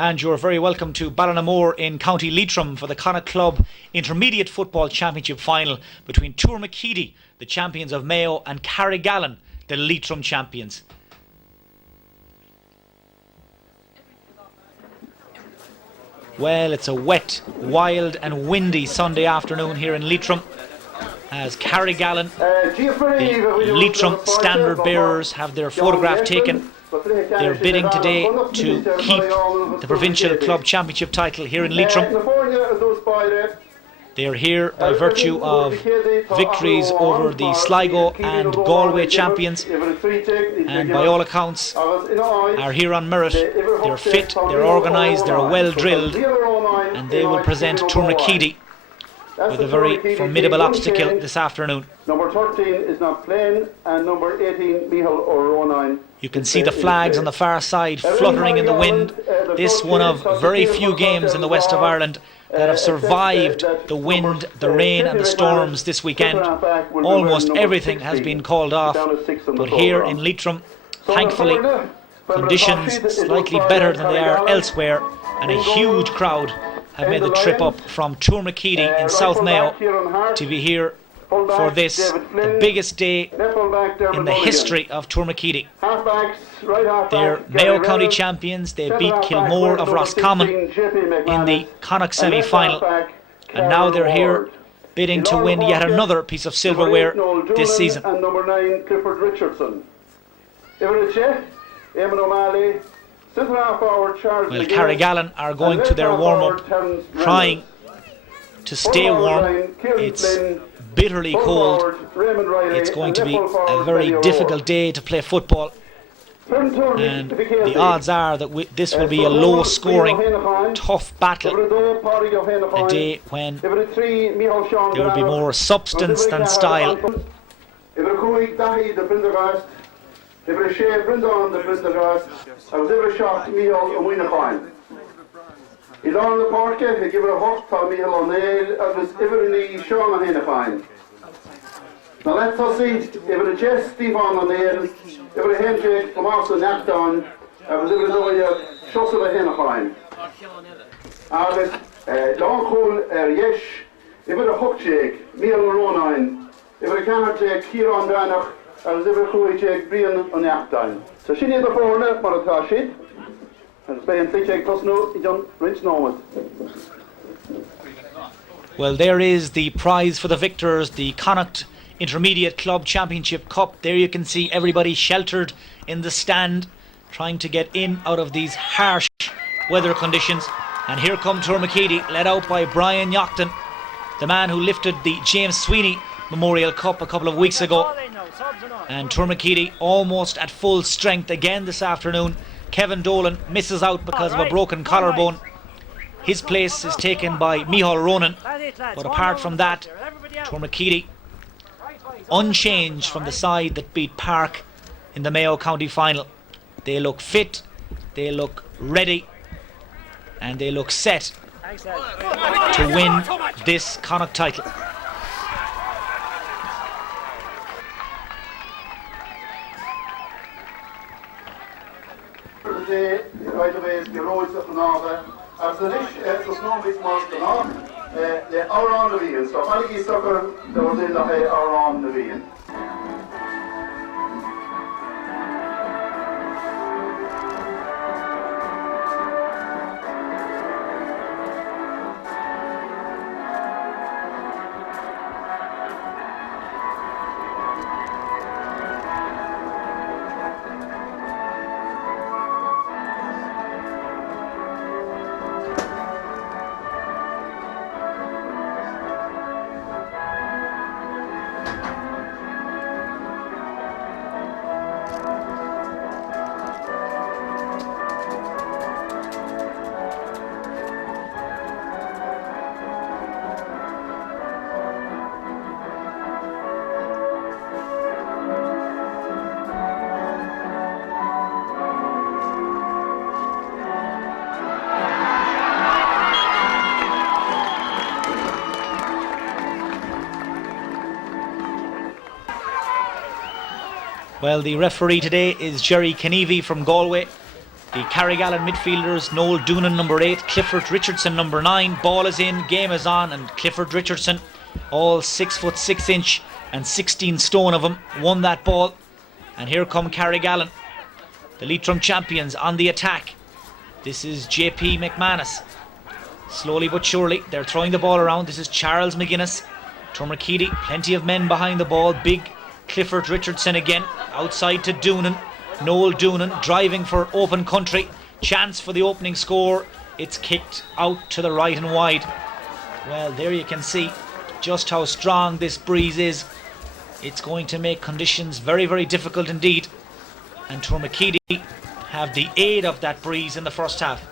And you're very welcome to Ballinamore in County Leitrim for the Connacht Club Intermediate Football Championship final between Tuar, the champions of Mayo, and Carrigallen, the Leitrim champions. Well, it's a wet, wild and windy Sunday afternoon here in Leitrim as Carrigallen, the Leitrim standard bearers, have their photograph taken. They're bidding today to keep the Provincial Club Championship title here in Leitrim. They're here by virtue of victories over the Sligo and Galway champions, and by all accounts are here on merit. They're fit, they're organised, they're well drilled, and they will present Tuar with a very formidable obstacle this afternoon. Number 13 is not playing, and number 18, Mhic. You can see the flags on the far side fluttering in the wind. This one of very few games in the west of Ireland that have survived the wind, the rain and the storms this weekend. Almost everything has been called off, but here in Leitrim, thankfully, conditions slightly better than they are elsewhere, and a huge crowd have made the trip up from Tuar in South Mayo to be here for this, the biggest day in the history of Tuar. They're Mayo County champions. They beat Kilmore of Roscommon in the Connacht semi-final, and now they're here bidding to win yet another piece of silverware this season. And number 9, Clifford Richardson. Well, Carrigallen are going to their warm-up, trying to stay warm. It's bitterly cold. It's going to be a very difficult day to play football, and the odds are that this will be a low-scoring, tough battle, a day when there will be more substance than style. Every shade brings on the Brindagas, I was every shot Mhic and Winnerfine. He's on the parket, he give it a hook to Mhic on nail, I was every Sean and Hinnafine. Now let's us see, every chest Steve on nail, every handshake from off the neck down, I was every no shots of a Hinnafine. Alice, long cool, yesh, every a hook shake, Mhic and Ronine, every camera take, Kieran Branach, as ever cool check Brian on the aftertime. So she need the phone up, but it's shit. And playing three check plus no, you don't reach no. Well, there is the prize for the victors, the Connacht Intermediate Club Championship Cup. There you can see everybody sheltered in the stand, trying to get in out of these harsh weather conditions. And here come Tuar, led out by Brian Yochton, the man who lifted the James Sweeney Memorial Cup a couple of weeks ago. And Tuar almost at full strength again this afternoon. Kevin Dolan misses out because of a broken collarbone. His place is taken by Mhic. But apart from that, Tuar unchanged from the side that beat Park in the Mayo County final. They look fit, they look ready, and they look set to win this Connacht title. Right away, the roads up and over. As the dish, the snow bit more than off, the hour on the wheel. So, Ballinamore sucker, there was in the hour on the wheel. Well, the referee today is Jerry Kenevy from Galway. The Carrigallen midfielders, Noel Doonan number 8, Clifford Richardson number 9. Ball is in, game is on, and Clifford Richardson, all 6'6" and 16 stone of him, won that ball. And here come Carrigallen, the Leitrim champions, on the attack. This is JP McManus. Slowly but surely, they're throwing the ball around. This is Charles McGuinness. Tourmakeedy, plenty of men behind the ball. Big Clifford Richardson again, outside to Doonan. Noel Doonan driving for open country. Chance for the opening score. It's kicked out to the right and wide. Well, there you can see just how strong this breeze is. It's going to make conditions very, very difficult indeed. And Tourmakeedy have the aid of that breeze in the first half.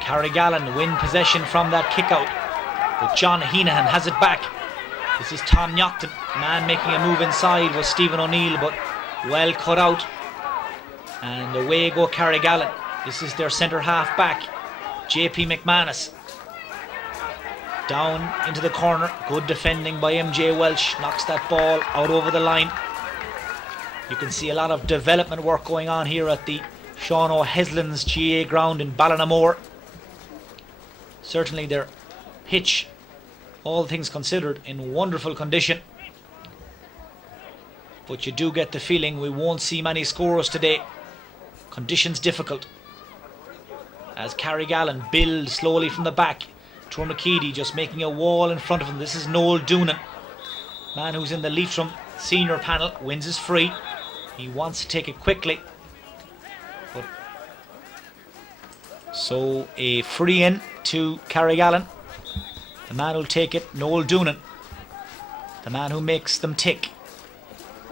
Carrigallen win possession from that kick out, but John Heenahan has it back. This is Tom Nyochton. Man making a move inside was Stephen O'Neill, but well cut out, and away go Carrigallen. This is their centre half back, JP McManus. Down into the corner, good defending by MJ Welsh, knocks that ball out over the line. You can see a lot of development work going on here at the Sean O'Heslin's GA ground in Ballinamore. Certainly their pitch, all things considered, in wonderful condition. But you do get the feeling we won't see many scorers today. Conditions difficult. As Carrigallen build slowly from the back. Tourmakeedy just making a wall in front of him. This is Noel Doonan, man who's in the Leitrim senior panel, wins his free. He wants to take it quickly. But so a free in to Carrigallen. The man who'll take it, Noel Doonan, the man who makes them tick,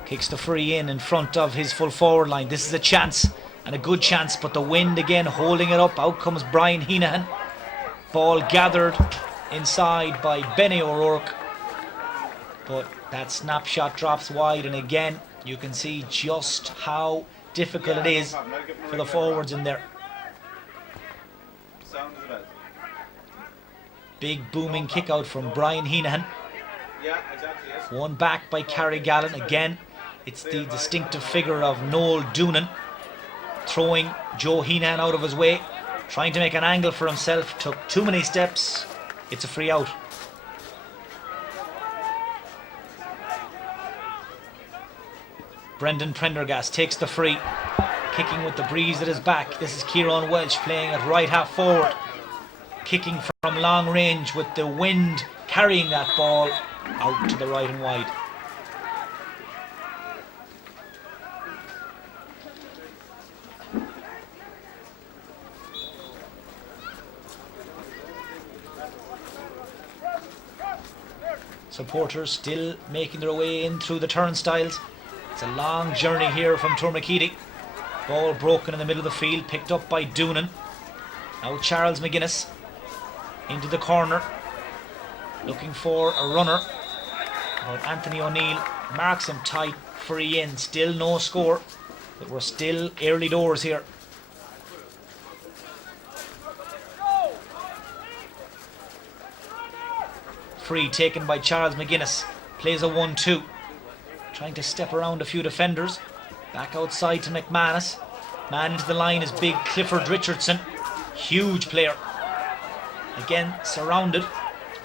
kicks the free in front of his full forward line. This is a chance, and a good chance, but the wind again holding it up. Out comes Brian Heenahan. Ball gathered inside by Benny O'Rourke, but that snapshot drops wide, and again you can see just how difficult it is for the forwards in there. Big booming kick out from Brian Heenahan. One back by Carrigallen. Again, it's the distinctive figure of Noel Doonan throwing Joe Heenahan out of his way, trying to make an angle for himself. Took too many steps. It's a free out. Brendan Prendergast takes the free, kicking with the breeze at his back. This is Kieran Welch playing at right half forward, kicking from long range with the wind carrying that ball out to the right and wide. Supporters still making their way in through the turnstiles. It's a long journey here from Tourmakeedy. Ball broken in the middle of the field, picked up by Doonan. Now Charles McGuinness into the corner, looking for a runner, but Anthony O'Neill marks him tight. Free in, still no score, but we're still early doors here. Free taken by Charles McGuinness, plays a 1-2, trying to step around a few defenders. Back outside to McManus. Man into the line is big Clifford Richardson, huge player. Again surrounded,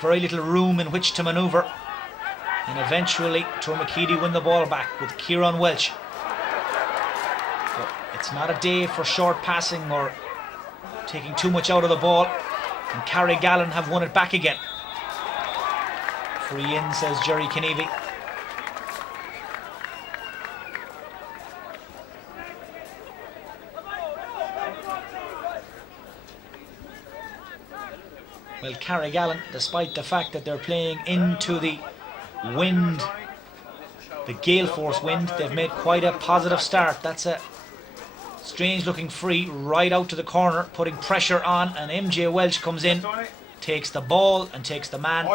very little room in which to manoeuvre, and eventually Tourmakeedy win the ball back with Kieran Welch. But it's not a day for short passing or taking too much out of the ball, and Carrigallen have won it back again. Free in, says Jerry Kennevy. Well, Carrigallen, despite the fact that they're playing into the wind the gale force wind. They've made quite a positive start. That's a strange looking free right out to the corner, putting pressure on, and MJ Welch comes in, takes the ball and takes the man.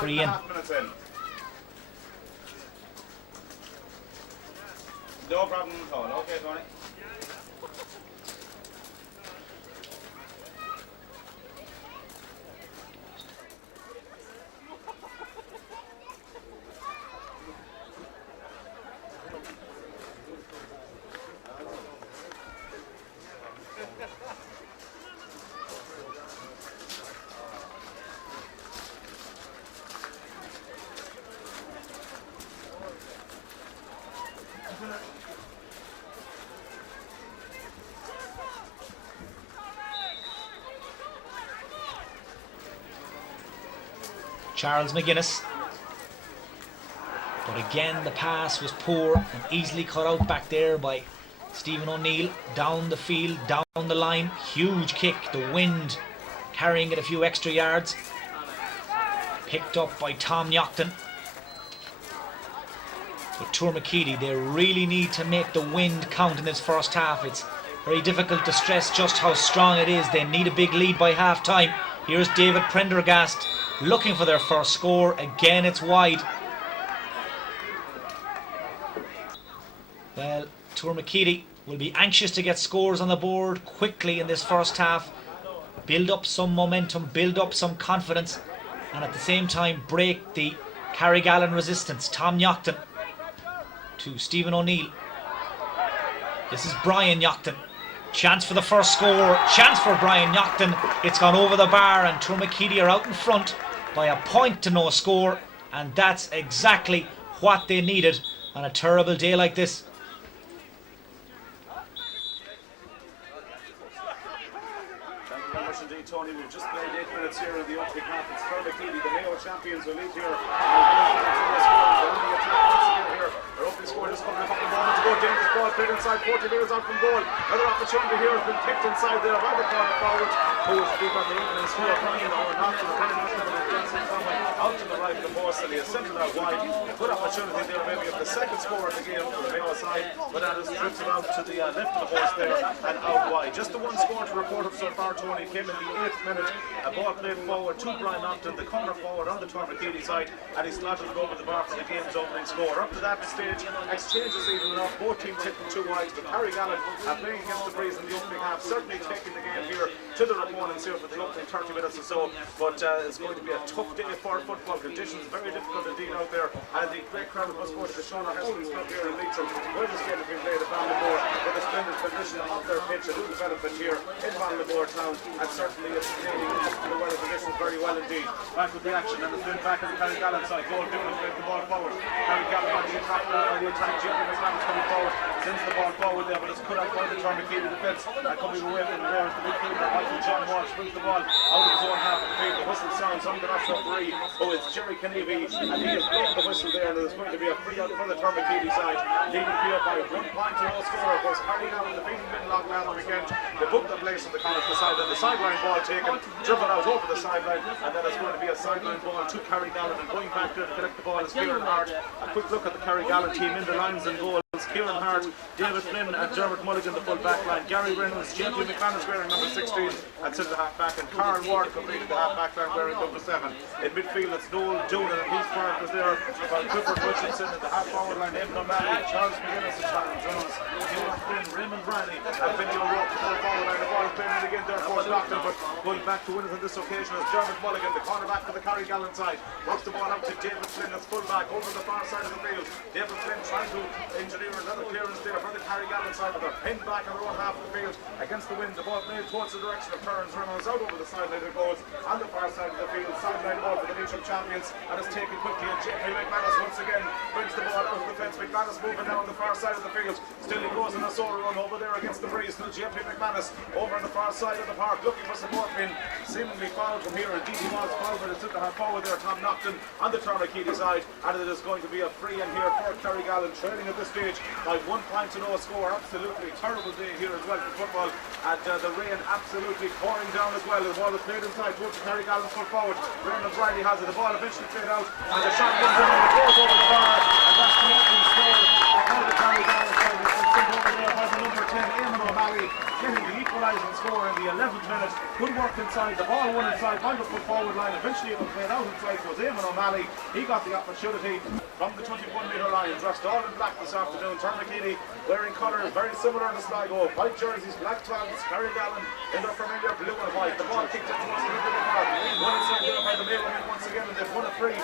Free in. No problem at all. Okay, Tony. Charles McGuinness. But again, the pass was poor and easily cut out back there by Stephen O'Neill. Down the field, down the line. Huge kick. The wind carrying it a few extra yards. Picked up by Tom Yockton. But Tuar McKeady, they really need to make the wind count in this first half. It's very difficult to stress just how strong it is. They need a big lead by half time. Here's David Prendergast looking for their first score. Again, it's wide. Well, Tuar McKeady will be anxious to get scores on the board quickly in this first half. Build up some momentum, build up some confidence, and at the same time break the Carrigallen resistance. Tom Yockton to Stephen O'Neill. This is Brian Yockton. Chance for the first score. Chance for Brian Yockton. It's gone over the bar, and Tuar McKeady are out in front by a point to no score, and that's exactly what they needed on a terrible day like this. Thank you very much indeed, Tony. We've just played 8 minutes here in the opening half. It's Tuar McKeady, the Mayo champions, who lead here. Their opening score just coming a couple of moments ago. Dangerous ball played inside, 40 metres out from goal. Another opportunity here has been kicked inside there by the corner forward, who was beat on the evening score, Brian or not to the out to the right of the post, and he has sent it out wide. A good opportunity there, maybe of the second score of the game for the Mayo side, but that has drifted out to the left of the post there and out wide. Just the one score to report of so far, Tony. Came in the 8th minute. A ball played forward to Brian Upton, the corner forward on the Tuar McKeady side, and he slotted it over the bar for the game's opening score. Up to that stage, exchanges even enough. Both teams hitting 2 wides, but Carrigallen playing against the Breeze in the opening half, certainly taking the game here to their opponents here for the opening 30 minutes or so. But it's going to be a tough day for football. Conditions very difficult indeed out there, and the great crowd must go to the Shauna Heston's Club here in Leitrim, where this game has been played at Ballinamore, with the splendid condition of their pitch, a new development here in Ballinamore town, and certainly it's playing the weather conditions very well indeed. Back with the action, and it's been back in the Carrigallen side. Goal doing with the ball forward. Carrigallen on the attack. Jimmy McManus coming forward, sends the ball forward there, but it's cut out by the Tuar McKeady defence, and coming away from there is the midfielder Michael John Walsh, brings the ball out of his own half of the field. The whistle sounds on the national referee, who is Jerry Kennevy, and he is blowing the whistle there, and there's going to be a free out for the Tuar McKeady side, leading here by 1 point to no score. Of course, Carrigallen defeating Binlock last weekend. They booked the place on the Connacht side, and the sideline ball taken, driven out over the sideline, and then it's going to be a sideline ball to Carrigallen, and going back there to collect the ball is Kieran Hart. A quick look at the Carrigallen team in the lines and goals. Kieran Hart, David Flynn and Dermot Mulligan the full back line, Gary Reynolds, J.P. McManus wearing number 16 and centre half back, and Carl Ward completing the half back line wearing number 7. In midfield it's Noel Jonah and Heath Park was there, while Clifford Richardson at the half forward line, Evan O'Malley, Charles McGuinness and Sharon Jones, Kieran Flynn, Raymond Bradley and Vinny O'Rourke the full forward line. The ball is playing again there for Stockton, but going back to win it on this occasion is Dermot Mulligan, the cornerback for the Carrigallen side. Works the ball out to David Flynn as full back over the far side of the field. David Flynn trying to engineer another clearance there for the Carrigallen side, but they're pinned back on their own half of the field against the wind. The ball played towards the direction of Terence Reynolds, out over the sideline it goes on the far side of the field. Sideline ball for the Leitrim champions, and it's taken quickly, and J.P. McManus once again brings the ball out of the fence. McManus moving down the far side of the field, still he goes in a sore run over there against the Breeze. Still J.P. McManus over on the far side of the park looking for support, being seemingly fouled from here. Indeed he was fouled, but it's in the half forward there, Tom Yockton on the Tuar McKeady side, and it is going to be a free in here for Carrigallen, trailing at this stage by 1 point to no the score. Absolutely terrible day here as well for football, and the rain absolutely pouring down as well. The ball is played inside towards the Carrigallen full forward. Raymond Riley has it. The ball eventually played out, and the shot comes in and it goes over the bar, and that's the opening score of the Carrigallen side. It's sent over there by the number 10, Éadaigh O'Malley, getting the equalising score in the 11th minute. Good work inside. The ball won inside by the full forward line. Eventually it was played out inside. It was Éadaigh O'Malley. He got the opportunity from the 21-metre line, dressed all in black this afternoon. Tuar wearing colours very similar to Sligo, white jerseys, black togs, Carrigallen in their familiar blue and white. The ball kicked in towards the middle of the park. One inside there by the Mailwomen once again, and they've won a free.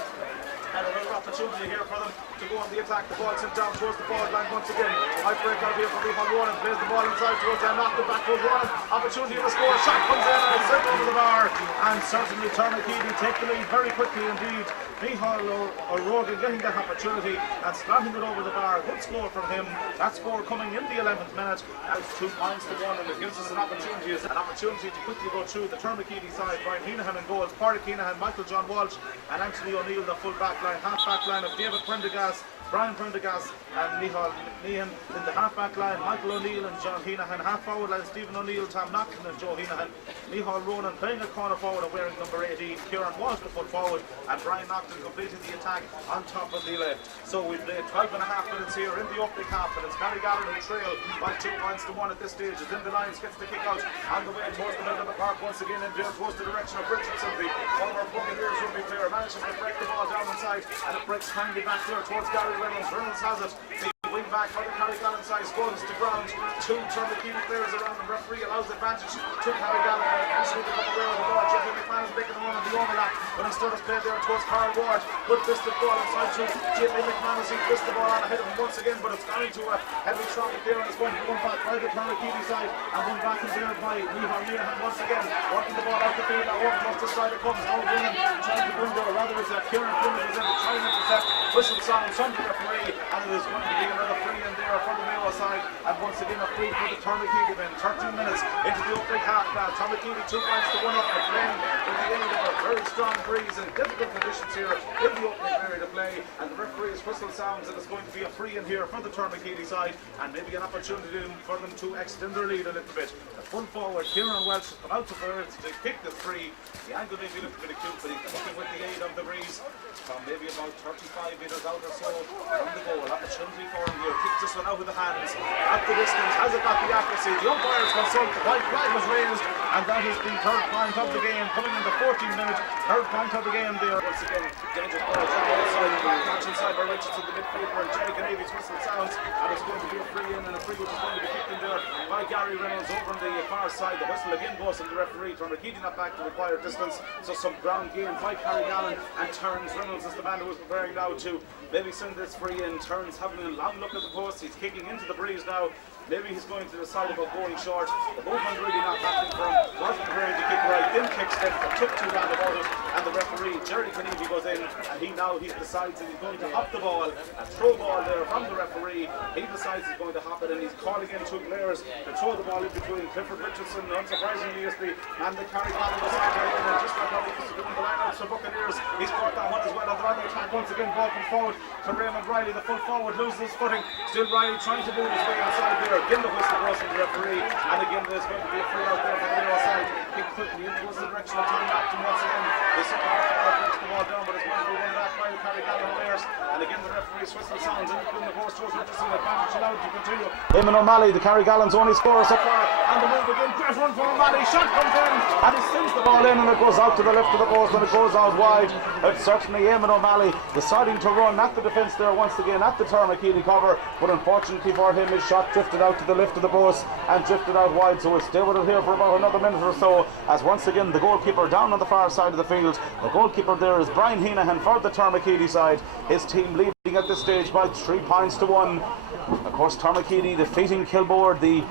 And another opportunity here for them to go on the attack. The ball sent down towards the forward line once again. High break out here from Michael Ronan. Plays the ball inside towards them. Knocked it back towards Ronan. Opportunity to score. Shot comes in and it's sent over the bar. And certainly Tuar take the lead very quickly indeed. Micheál O'Rourke getting that opportunity and slotting it over the bar. Good score from him. That score coming in the 11th minute. That's 2 points to 1, and it gives us an opportunity to quickly go through the Tuar side. Brian Heenahan in goals. Pádraig Heenahan, Michael John Walsh, and Anthony O'Neill, the full back line. Half-back line of David Prendergast, Brian Prendergast and Micheál Meehan in the half-back line. Michael O'Neill and John Heenahan. Half-forward line Stephen O'Neill, Tom Naughton and Joe Heenahan. Micheál Ronan playing a corner forward and wearing number 18. Kieran was the full forward, and Brian Naughton completed the attack on top of the left. So we've played 12.5 minutes here in the opening half, and it's Carrigallen who trail by 2 points to 1 at this stage. As in the lines gets the kick out on the way towards the middle of the park once again, and towards the direction of Richardson, the former Buccaneers rugby player, manages to break the ball down inside, and it breaks kindly back there towards Gary Reynolds. Reynolds has it. The wing back for the Carrigallen side goes to ground. 2 Tuar players around the referee allows advantage to Carrigallen. Eventually they come away with the ball. Jeffrey McManus making the run on the overlap, but instead of play there towards Carl Ward. Good fisted ball inside to Jeffrey McManus. He fisted the ball on ahead of him once again, but it's gone into a heavy traffic there, and it's going to be one back by the Tuar side, and one back in there by Micheál Meehan once again, working the ball out the field. Now over towards the side it comes. Now Brennan trying to bring there, rather it's Kieran Flynn who's in the trying to intercept. Whistle sound from the referee, and it is going to be another free in there for the Mayo side, and once again a free for the Tuar men. 13 minutes into the opening half now. Tuar 2 points to 1 up. They're playing in the end of a very strong breeze and difficult conditions here in the opening period of play, and the referee's whistle sounds, and it's going to be a free in here for the Tuar side, and maybe an opportunity for them to extend their lead a little bit. The full forward Kieran Welsh has come out to birds to kick the free. The angle may be a little bit acute, but he's looking with the aid of the breeze from maybe about 35 metres out or so from the goal. Opportunity for him here. Kicks this one out with the hands at the distance. Has it got the accuracy? The umpire's consult. The white flag was raised, and that is the 3rd point of the game, coming in the 14th minute. 3rd point of the game there. Once again, dangerous ball from the outside. Catch inside by Richardson, the midfielder, and Jerry Kennedy's whistle sounds, and it's going to be a free in, and a free which is going to be kicked in there by Gary Reynolds over on the far side. The whistle again goes from the referee. Tuar not back to the required distance, so some ground gain by Carrigallen, and Turns Reynolds is the man who is preparing now to maybe send this free in. Turns having a long look at the post. He's kicking into the breeze now. Maybe he's going to decide about going short. The movement really not happening for him. Wasn't preparing to kick right, then kicks it, but took too long about it. And the referee, Jerry Kennedy, goes in, and he decides that he's going to hop the ball, a throw ball there from the referee. He decides he's going to hop it, and he's calling in 2 players to throw the ball in between. Clifford Richardson, unsurprisingly, is the man that Carrigallen was after him, and just like how he was doing the lineouts for Buccaneers, he's caught that one as well. And they're on the attack once again. Ball comes forward to Raymond Riley, the full forward, loses his footing. Still Riley trying to move his way inside there. Again the whistle goes from the referee, and again there's going to be a free out there for the Mayo side. Kick quickly in towards the direction of Tom Naughton once again. They set the ball forward, breaks the ball down, but it's going to be run back by the Carrigallen players. And again the referee's whistle sounds in between the post towards Richardson. Advantage allowed to continue. Éadaigh O'Malley, the Carrigallen's only scorer so far, and the move again. Great run for O'Malley. Shot comes in, and he sends the ball in, and it goes out to the left of the post, and it goes out wide. It's certainly Éadaigh O'Malley deciding to run at the defence there once again at the Tuar cover, but unfortunately for him his shot drifted out to the left of the post and drifted out wide, so we'll stay with it here for about another minute or so, as once again the goalkeeper down on the far side of the field. The goalkeeper there is Brian Heenahan for the Tuar side. His team leading at this stage by 3 points to 1. Of course Tuar defeating Kilboard, the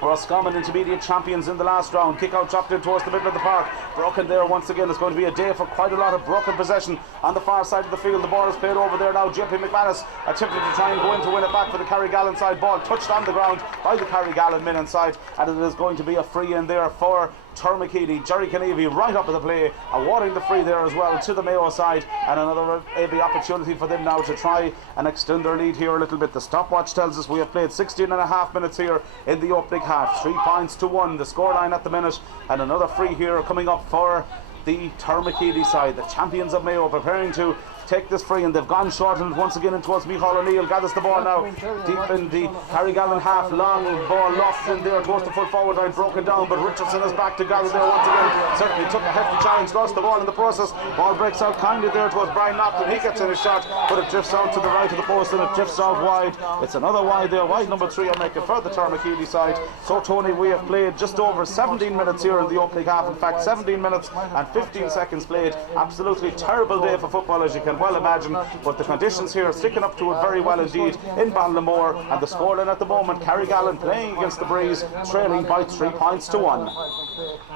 Roscommon Intermediate champions in the last round. Kick out dropped in towards the middle of the park. broken there once again. It's going to be a day for quite a lot of broken possession on the far side of the field. The ball is played over there now. JP McManus attempting to try and go in to win it back for the Carrigallen side. Ball touched on the ground by the Carrigallen men inside, and it is going to be a free in there for Tuar. Jerry Kennevy right up at the play, awarding the free there as well to the Mayo side, and another maybe opportunity for them now to try and extend their lead here a little bit. The stopwatch tells us we have played 16 and a half minutes here in the opening half. 3 points to 1 the scoreline at the minute, and another free here coming up for the Tuar side. The champions of Mayo preparing to take this free, and they've gone short and once again in towards Micheál O'Neill. Gathers the ball now deep in the Carrigallen half. Long ball lost in there towards the full forward line, broken down, but Richardson is back to gather there once again. Certainly took a hefty challenge, lost the ball in the process. Ball breaks out kindly there towards Brian Nocton. He gets in his shot, but it drifts out to the right of the post and it drifts out wide. It's another wide there, wide number 3 are making for the Tuar side. So Tony, we have played just over 17 minutes here in the opening half. In fact, 17 minutes and 15 seconds played. Absolutely terrible day for football, as you can well imagine, but the conditions here are sticking up to it very well indeed in Ballinamore, and the scoreline at the moment, Carrigallen playing against the breeze, trailing by 3 points to 1.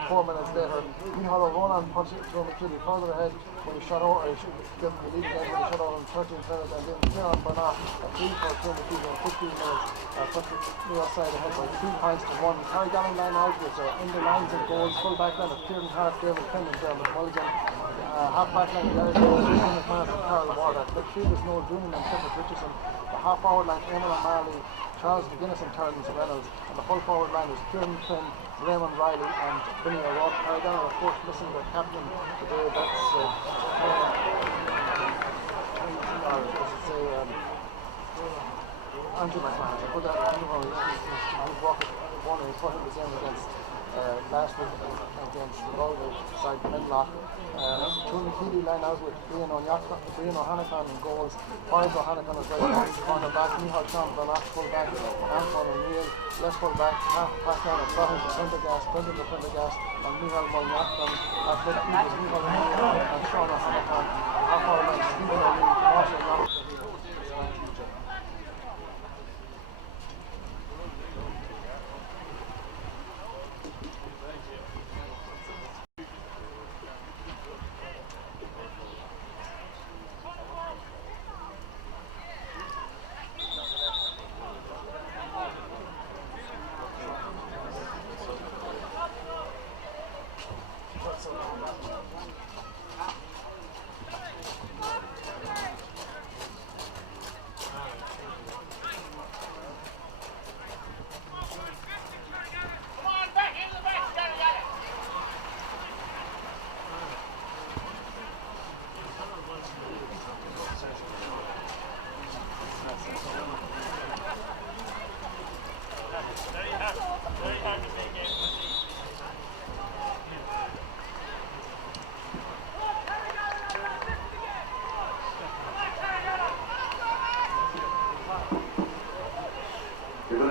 4 minutes later, Micheál O'Ronan punched it through McCready further ahead when he shot over, he should give the lead again when he shot over in 13 minutes, and then Kieran Bernard a free for McCready in 15 minutes, puts the near side ahead by 2 points to 1. Carrigallen line out with in the lines and goals, full back line of Kieran Hart, David Finn and Dermot Mulligan, half back line of Éadaigh, Jason McMahon and Carl Ward. Midfield is Noel Doonan and Clifford Richardson. The half forward line, Eamon O'Malley, Charles McGuinness and Terence Reynolds, and the full forward line is Kieran Finn, Raymond Riley and Vinny O'Rourke. Carrigallen, of course, missing their captain today. That's Andrew McMahon. I put that on his rocket one of his foot was in against last week against the Galway side Medlock. Tuar line out with Brian O'Hanacon in goals, Boris O'Hanacon as well, corner back, Micheál Sean Bernard full back, Anton O'Neill left full back, half back line of Brendan the Prendergast and Micheál Mulligan. At midfield is Micheál O'Neill and Sean O'Hanacon. Half forward line Stephen O'Neill, Marshall Knox.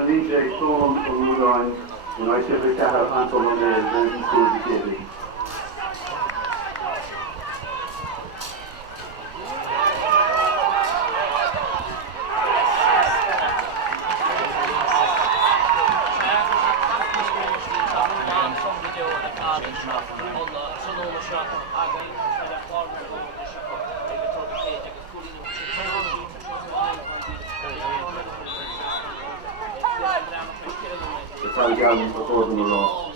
DJ Stone from Rudine, United with Anton O'Neill, and Tuar. Carrigallen for 4 in a row.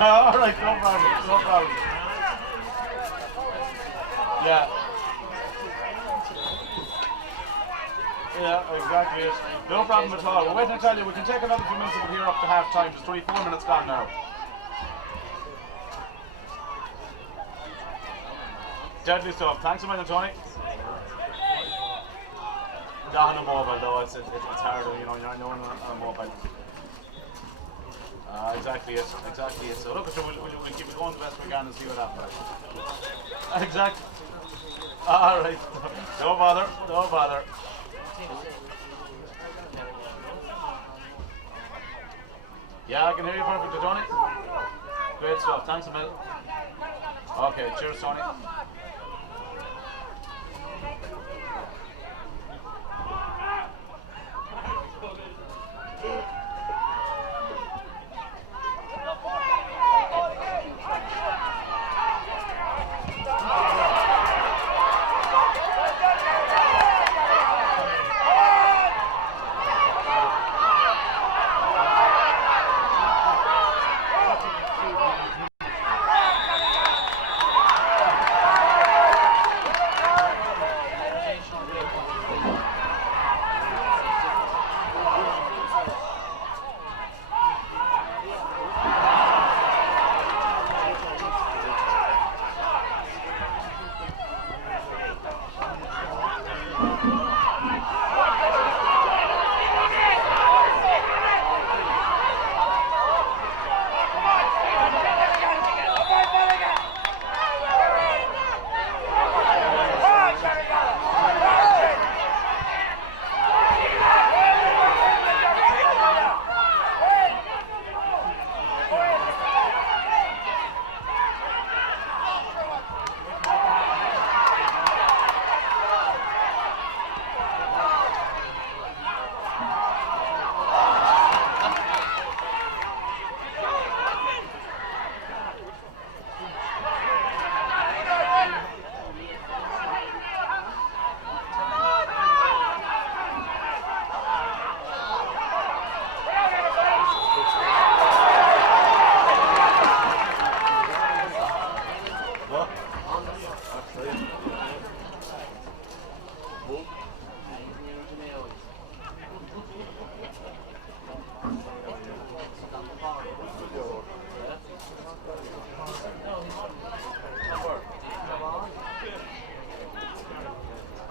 Alright, no problem, no problem. Yeah. Yeah, exactly it. No problem at all. We'll wait and tell you, we can take another few minutes of it here up to half time. There's 24 minutes gone now. Deadly stuff. Thanks a million, Tony. Not on a mobile though, it's harder, you know, you're on a mobile. Exactly it. So look, we'll keep it going the best we can and see what happens. Exactly. Alright, no bother. Yeah, I can hear you perfectly, Tony. Great stuff, thanks a million. Okay, cheers, Tony.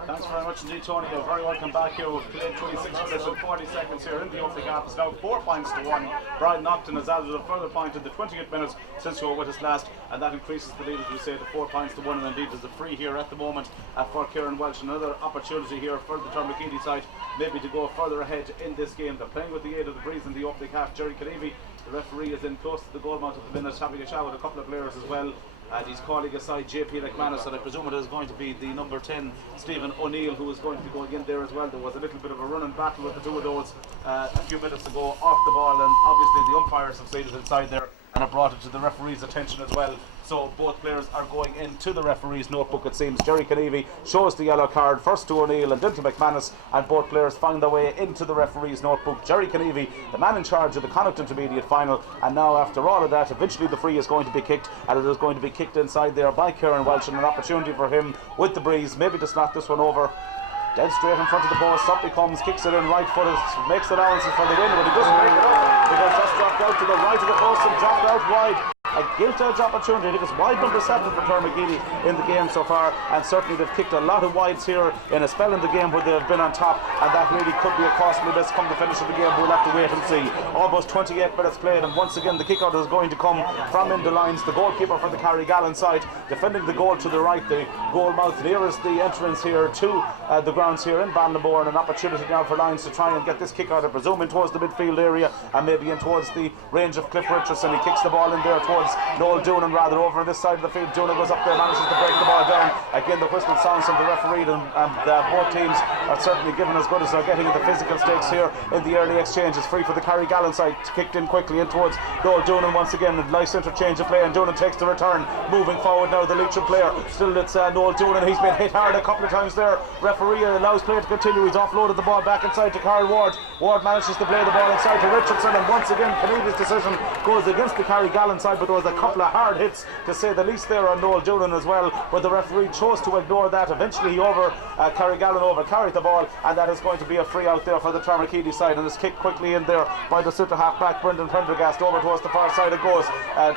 Thanks very much indeed, Tony. You're very welcome back here. We've played 26 minutes and 40 seconds here in the opening half. It's now 4 points to 1. Brian Naughton has added a further point in the 28 minutes since you were with us last, and that increases the lead, as we say, to 4 points to 1. And indeed, there's a free here at the moment for Kieran Welsh. Another opportunity here for the Termagidi side, maybe to go further ahead in this game. They're playing with the aid of the breeze in the opening half. Jerry Canevy, the referee, is in close to the goal mouth at the minute, having a chat with a couple of players as well. And he's calling aside JP McManus, and I presume it is going to be the number 10 Stephen O'Neill who is going to be going in there as well. There was a little bit of a running battle with the two of those a few minutes ago off the ball, and obviously the umpires have stayed inside there and have brought it to the referee's attention as well. So both players are going into the referee's notebook, it seems. Jerry Canevy shows the yellow card first to O'Neill and then to McManus, and both players find their way into the referee's notebook. Jerry Canevy, the man in charge of the Connacht Intermediate final, and now after all of that, eventually the free is going to be kicked, and it is going to be kicked inside there by Kieran Welsh, and an opportunity for him with the breeze maybe to slot this one over. Dead straight in front of the post, up he comes, kicks it in right footed, makes allowances for the win, but he doesn't make it up because that's dropped out to the right of the post and dropped out wide. A gilt-edge opportunity. I think it's wide number 7 for Termagidi in the game so far, and certainly they've kicked a lot of wides here in a spell in the game where they've been on top, and that really could be a costly miss come the finish of the game. We'll have to wait and see. Almost 28 minutes played, and once again the kick-out is going to come from in the lines. The goalkeeper for the Carrigallen side defending the goal to the right, the goal mouth nearest the entrance here to the grounds here in Ballinamore, and an opportunity now for Lions to try and get this kick out, I presume, in towards the midfield area and maybe in towards the range of Cliff Richardson. He kicks the ball in there towards Noel Doonan, rather over on this side of the field. Doonan goes up there, manages to break the ball down. Again, the whistle sounds from the referee, and both teams are certainly given as good as they're getting in the physical stakes here in the early exchange. It's free for the Carrigallen side, kicked in quickly in towards Noel Doonan once again. A nice interchange of play, and Doonan takes the return. Moving forward now, the Leitrim player. Still it's Noel Doonan. He's been hit hard a couple of times there. Referee allows play to continue. He's offloaded the ball back inside to Carl Ward. Ward manages to play the ball inside to Richardson, and once again Canevy's decision goes against the Carrigallen side, but there was a couple of hard hits, to say the least, there on Noel Doonan as well, but the referee chose to ignore that. Eventually he Carrigallen overcarried the ball, and that is going to be a free out there for the Tourmakeedy side, and it's kicked quickly in there by the centre half back Brendan Prendergast. Over towards the far side it goes.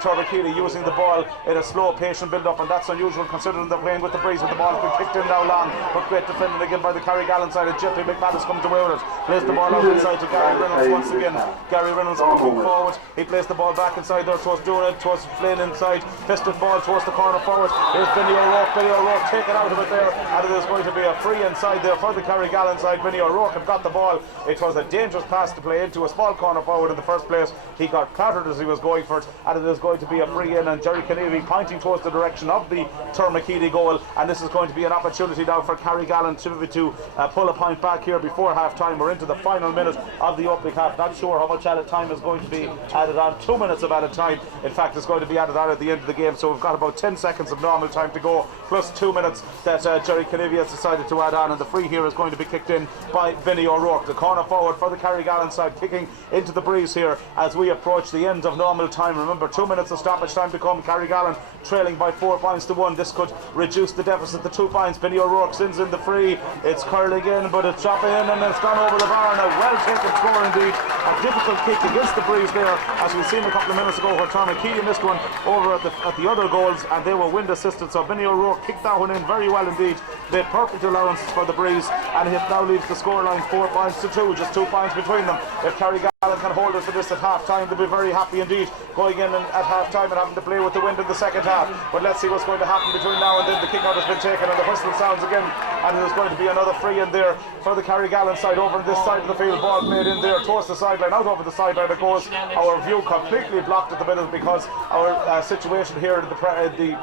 Tourmakeedy using the ball in a slow, patient build up, and that's unusual considering they're playing with the breeze. With the ball has been kicked in now long, but great defending again by the Carrigallen side, and Jeffrey McManus comes away with it. Plays the ball out inside to Gary Reynolds once again. Gary Reynolds moving forward. He plays the ball back inside there towards Doonan, towards Flynn inside. Fisted ball towards the corner forward. Here's Vinny O'Rourke. Vinny O'Rourke taken out of it there, and it is going to be a free inside there for the Carrigallen side. Vinny O'Rourke have got the ball. It was a dangerous pass to play into a small corner forward in the first place. He got clattered as he was going for it, and it is going to be a free in, and Jerry Kennedy pointing towards the direction of the Tourmakeedy goal, and this is going to be an opportunity now for Carrigallen to pull a point back here before half time. We're into the final minute of the opening half. Not sure how much added time is going to be added on. 2 minutes of added time, in fact, is going to be added on at the end of the game, so we've got about 10 seconds of normal time to go, plus 2 minutes that Jerry Kennedy has decided to add on, and the free here is going to be kicked in by Vinny O'Rourke, the corner forward for the Carrigallen side, kicking into the breeze here as we approach the end of normal time. Remember, 2 minutes of stoppage time to come. Carrigallen trailing by 4 points to 1. This could reduce the deficit to 2 points. Vinny O'Rourke sends in the free. It's curling in, but it's dropping in, and it's gone over the bar, and a well taken score indeed. A difficult kick against the breeze there, as we've seen a couple of minutes ago where Tourmakeedy missed one over at the other goals, and they were wind assisted. So Vinny O'Rourke kicked that one in very well indeed. Made perfect allowances for the breeze, and it now leaves the scoreline 4 points to 2, just 2 points between them. If Carrigallen can hold it for this at half time, they'll be very happy indeed, going in and at half time and having to play with the wind in the second half. But let's see what's going to happen between now and then. The kick out has been taken, and the whistle sounds again, and there's going to be another free in there for the Carrigallen side over on this side of the field. Ball played in there towards the sideline, out over the sideline it goes. Our view completely blocked at the minute because our situation here in the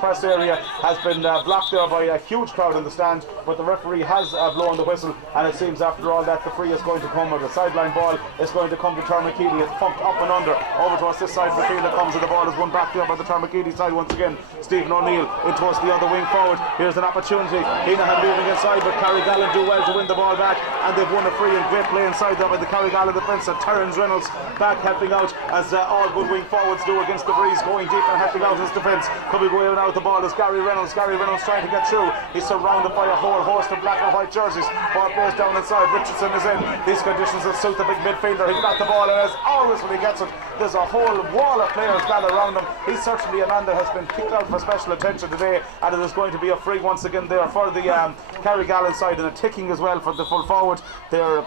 press area has been blocked there by a huge crowd in the stand, but the referee has blown the whistle, and it seems after all that the free is going to come, or the sideline ball is going to come to Tourmakeedy. It's pumped up and under over towards this side of the field. It comes, and the ball is won back there by the Tourmakeedy side once again. Stephen O'Neill in towards the other wing forward. Here's an opportunity. Heenahan moving inside, but Carrigallen do well to win the ball back, and they've won a free, and great play inside there by the Carrigallen defence. And Terence Reynolds back helping out, as all good wing forwards do against the breeze, going deep and helping out his defence. Could be going out the ball is Gary Reynolds. Gary Reynolds trying to get through. He's surrounded by a whole host of black and white jerseys. Ball plays down inside. Richardson is in. These conditions will suit the big midfielder. He's got the ball, and as always when he gets it, there's a whole wall of players gathered around him. He's certainly a man that has been picked out for special attention today, and it is going to be a free once again there for the Carrigallen side, and a ticking as well for the full forward there.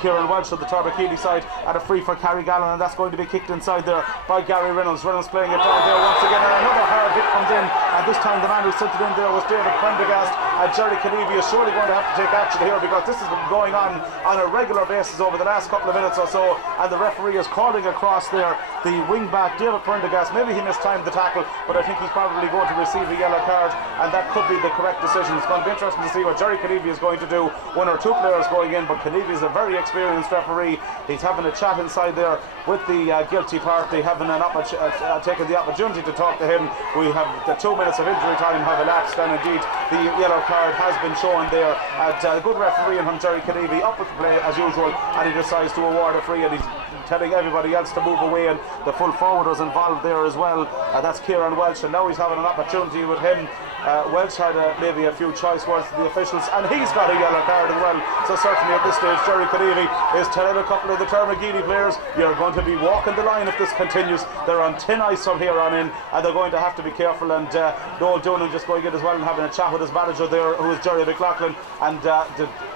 Kieran Welsh of the Tourmakeedy side, and a free for Carrigallen, and that's going to be kicked inside there by Gary Reynolds. Reynolds playing it down there once again, and another hard hit comes in, and this time the man who sent it in there was David Prendergast, and Jerry Kennedy is surely going to have to take action here, because this has been going on a regular basis over the last couple of minutes or so, and the referee is calling across there the wing back David Prendergast. Maybe he mistimed the tackle, but I think he's probably going to receive a yellow card, and that could be the correct decision. It's going to be interesting to see what Jerry Kennedy is going to do. 1 or 2 players going in, but Kennedy is a very experienced referee. He's having a chat inside there with the guilty party, having taken the opportunity to talk to him. We have the 2 minutes of injury time have elapsed, and indeed the yellow card has been shown there. A good referee in him, Jerry Kennedy, up with the play as usual, and he decides to award a free, and he's telling everybody else to move away, and the full forward was involved there as well. That's Kieran Welsh, and now he's having an opportunity with him. Welsh had maybe a few choice words to the officials, and he's got a yellow card as well. So certainly at this stage Jerry Kennedy is telling a couple of the Tourmakeedy players, you're going to be walking the line if this continues. They're on thin ice from here on in, and they're going to have to be careful. And Noel Doonan just going in as well and having a chat with his manager there, who is Jerry McLaughlin, and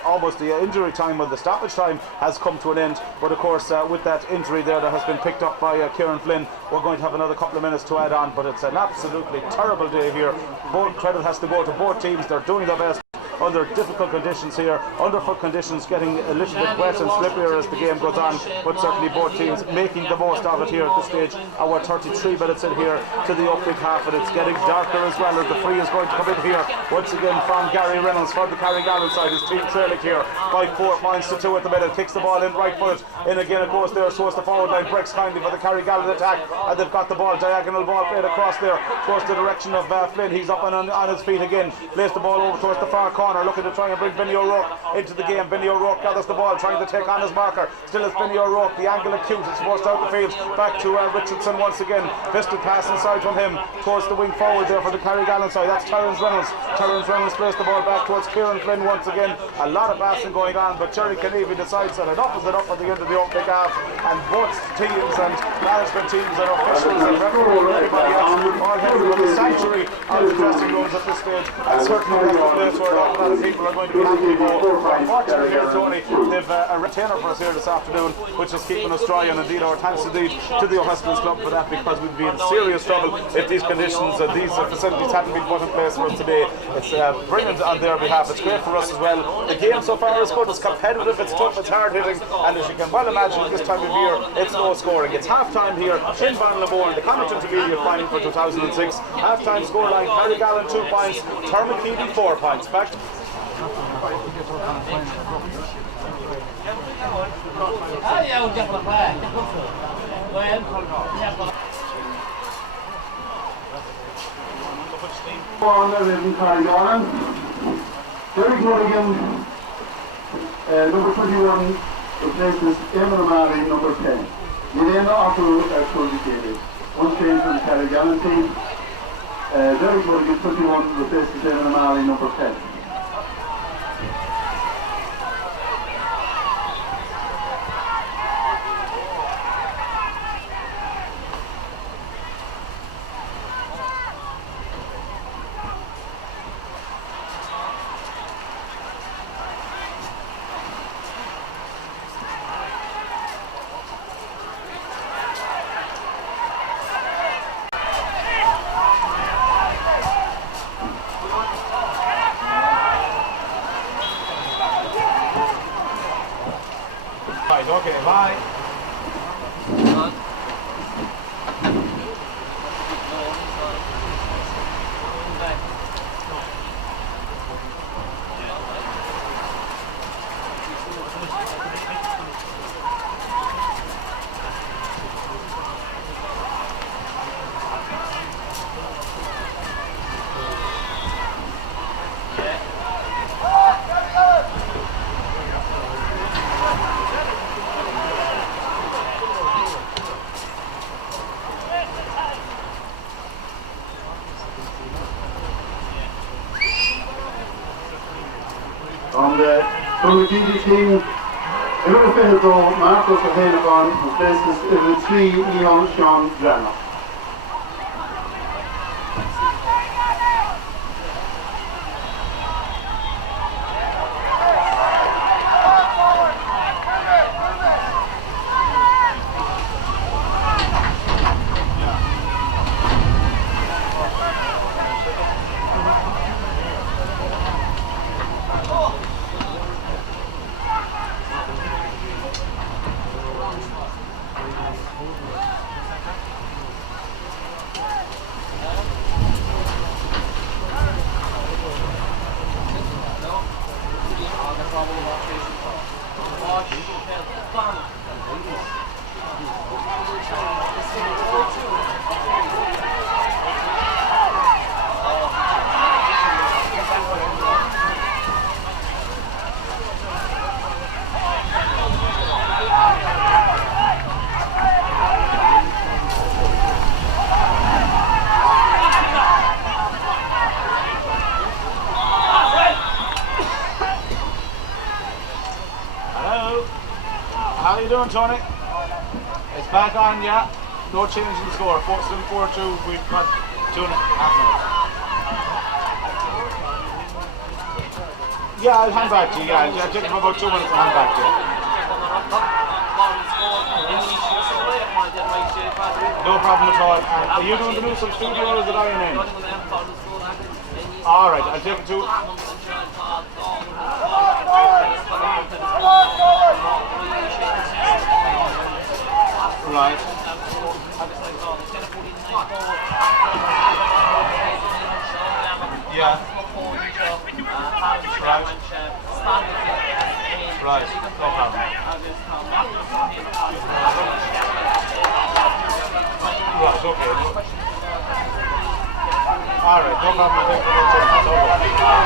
almost the injury time, or the stoppage time, has come to an end. But of course with that injury there that has been picked up by Kieran Flynn, we're going to have another couple of minutes to add on. But it's an absolutely terrible day here. Both credit has to go to both teams. They're doing their best under difficult conditions here, underfoot conditions, getting a little bit wet and slippier as the game goes on, but certainly both teams making the most of it here at this stage. Our 33 minutes in here to the opening half, and it's getting darker as well, as the free is going to come in here once again from Gary Reynolds for the Carrigallen side. His team trailing here by 4 points to 2 at the minute. Kicks the ball in right foot in again, of course there towards the forward line. Breaks kindly for the Carrigallen attack, and they've got the ball, diagonal ball played across there towards the direction of Flynn. He's up and on his feet again, plays the ball over towards the far corner corner, looking to try and bring Benny O'Rourke into the game. Benny O'Rourke gathers the ball, trying to take on his marker. Still it's Benny O'Rourke, the angle acute, it's forced out the field. Back to Richardson once again. Fisted pass inside from him towards the wing forward there for the Carrigallen side. That's Terence Reynolds. Terence Reynolds plays the ball back towards Kieran Flynn once again. A lot of passing going on, but Jerry Kennevy decides that enough is enough at the end of the opening half, and both teams and management teams and officials and referees and everybody else all heading for the sanctuary of the dressing rooms at this stage, and certainly that's the place where a lot of people are going to be happy to go. Unfortunately here, Tony, they've a retainer for us here this afternoon, which is keeping us dry, and indeed our thanks indeed to the O'Heston's Club for that, because we'd be in serious trouble if these conditions and these facilities hadn't been put in place for us today. It's brilliant on their behalf. It's great for us as well. The game so far is good. It's competitive, it's tough, it's hard hitting, and as you can well imagine at this time of year, it's low scoring. It's half time here in Ballinamore in the Connacht Intermediate Final for 2006. Half time scoreline: Carrigallen 2 points, Tuar 4 points. Back Corner in Carrigallen. Very good again. Number 21 replaces Eamon O'Malley, number 10. Milena Otto indicated. One change from the Carrigallen team. Very good again. 21 replaces Eamon O'Malley, number 10. okay, bye. From the DG team, everyone fitted though Marcus O'Hainagon replaces 3 Leon Sean Drama. How are you doing, Tony? It's back on, yeah. No change in the score. Still 4-2. We've got 2.5 minutes. Yeah, I'll hand back to you. Yeah, I'll take about 2 minutes and hand back to you. No problem at all. Are you going to do some studio or is it iron in? Alright, I'll take it to... Right. Yeah. Right. Right. No problem. Right, okay. All right, no problem. Thank you very much. It's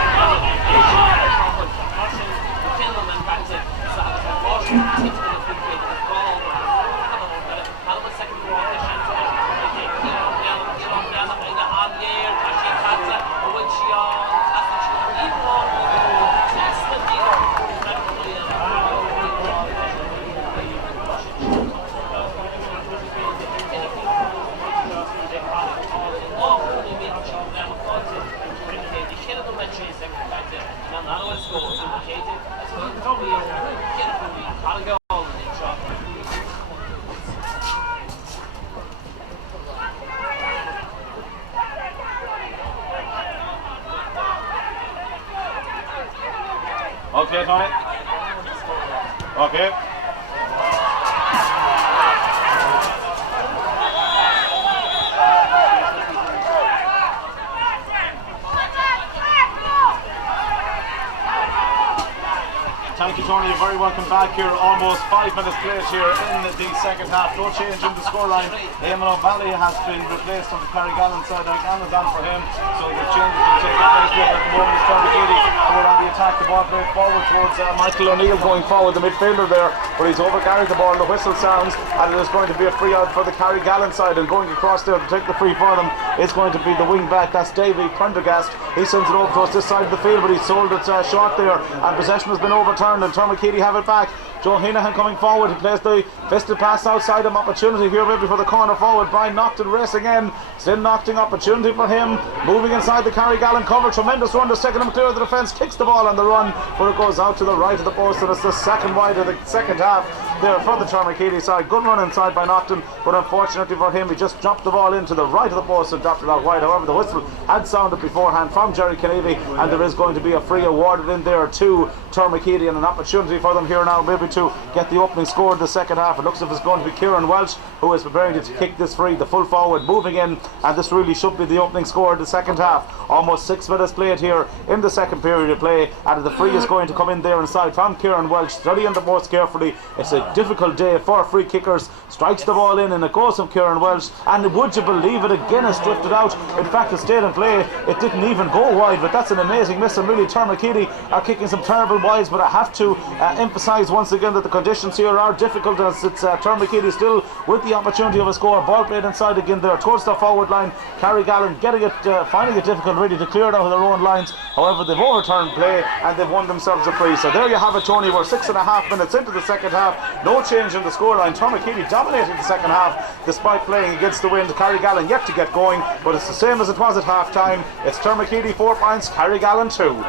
okay, Tony. Okay. Thank you, Tony. You're very welcome back here. Almost 5 minutes played here in the second half. No change in the scoreline. Eamon O'Malley has been replaced on the Carrigallen side. Again, is on for him. So the change will take place here at the moment. It's Tommy Keady who are on the attack. The ball played forward towards Michael O'Neill going forward, the midfielder there. But he's overcarried the ball. The whistle sounds, and it is going to be a free out for the Carrigallen side. And going across there to take the free for them is going to be the wing back. That's Davy Prendergast. He sends it over towards this side of the field, but he's sold it short there. And possession has been overturned. And Tuar have it back. Joe Heenahan coming forward. He plays the fisted pass outside him. Opportunity here maybe for the corner forward. Brian Naughton racing in. Still Naughton, opportunity for him. Moving inside the Carrigallen cover. Tremendous run to second him clear of the defence. Kicks the ball on the run, but it goes out to the right of the post, and it's the second wide of the second half there for the Tuar side. Good run inside by Naughton, but unfortunately for him, he just dropped the ball into the right of the post and dropped it out wide. However, the whistle had sounded beforehand from Jerry Kennedy, and there is going to be a free awarded in there to Tuar and an opportunity for them here now maybe to get the opening score in the second half. It looks as if it's going to be Kieran Welch who is preparing to kick this free, the full forward moving in, and this really should be the opening score in the second half. Almost 6 minutes played here in the second period of play, and the free is going to come in there inside from Kieran Welch, studying the post carefully. It's a difficult day for free kickers. Strikes the ball in, and it goes from Kieran Welch, and would you believe it, again it's drifted out. In fact, it stayed in play. It didn't even go wide, but that's an amazing miss, and really Tuar are kicking some terrible wides. But I have to emphasise once again that the conditions here are difficult, as it's Tuar still with the opportunity of a score. Ball played inside again there towards the forward line. Carrigallen getting it, finding it difficult really to clear it out of their own lines. However, they've overturned play and they've won themselves a free. So there you have it, Tony. We're 6.5 minutes into the second half. No change in the scoreline. Tuar dominating the second half despite playing against the wind. Carrigallen yet to get going, but it's the same as it was at half time. It's Tuar 4 points, Carrigallen 2.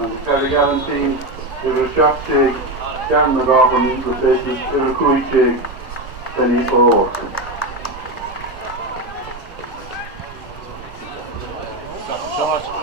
And the Carrigallen team, they were shot to Jan McGovern, the places, they were quite big, then he for Short.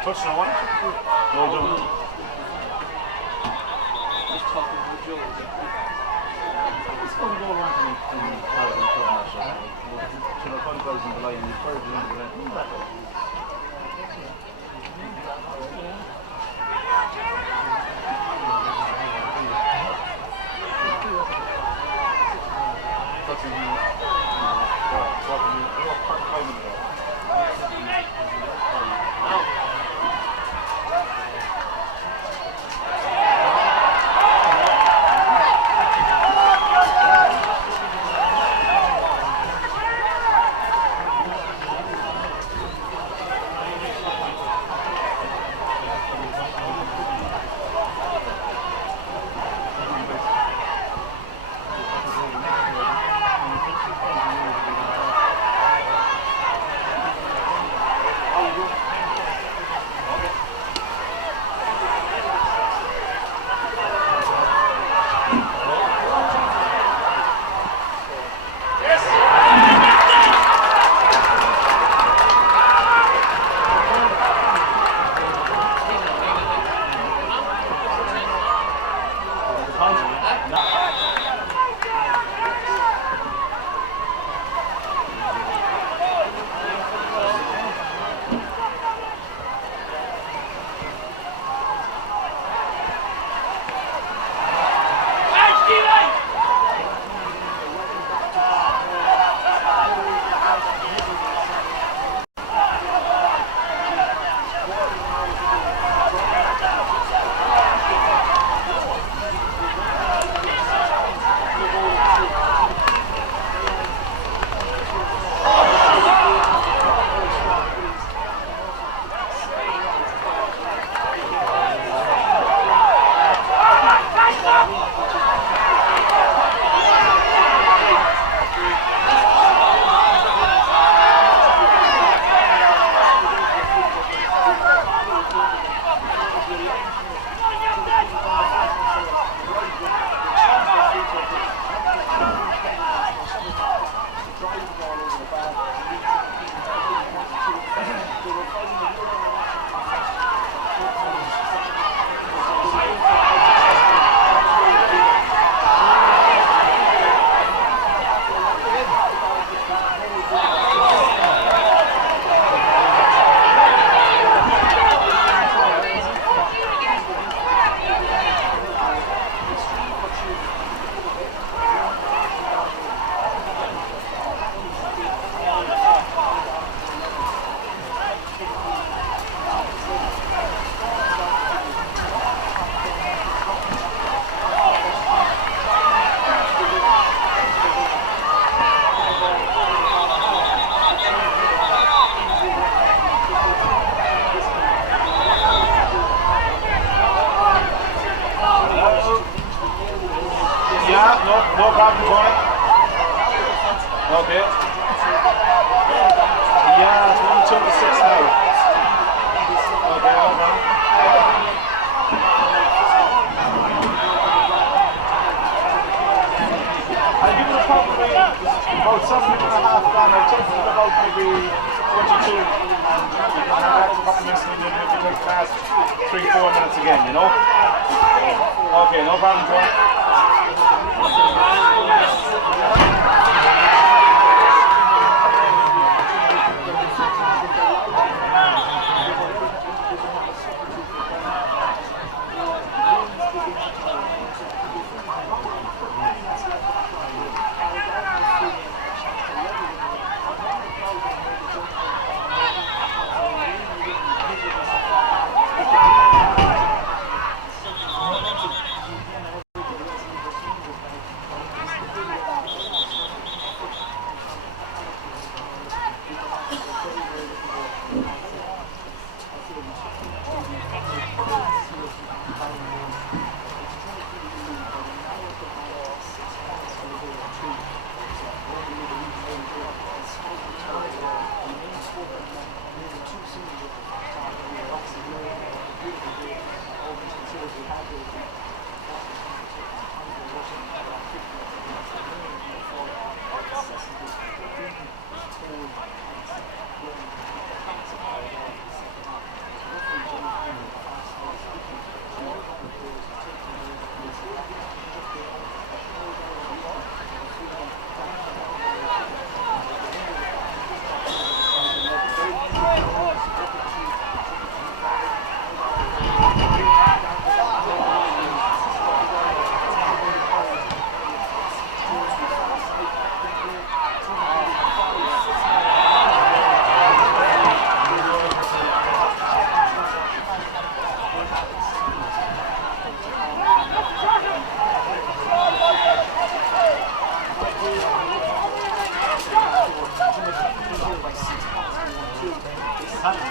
Touch no one. No, don't. Just talking to Joe. It's going to go around to me in Carrigallen Club match. So the fun goes in the line and the third in the line. we can have that for a couple of minutes and then maybe take the last 3-4 minutes again, you know? Okay, no problem, Tuar.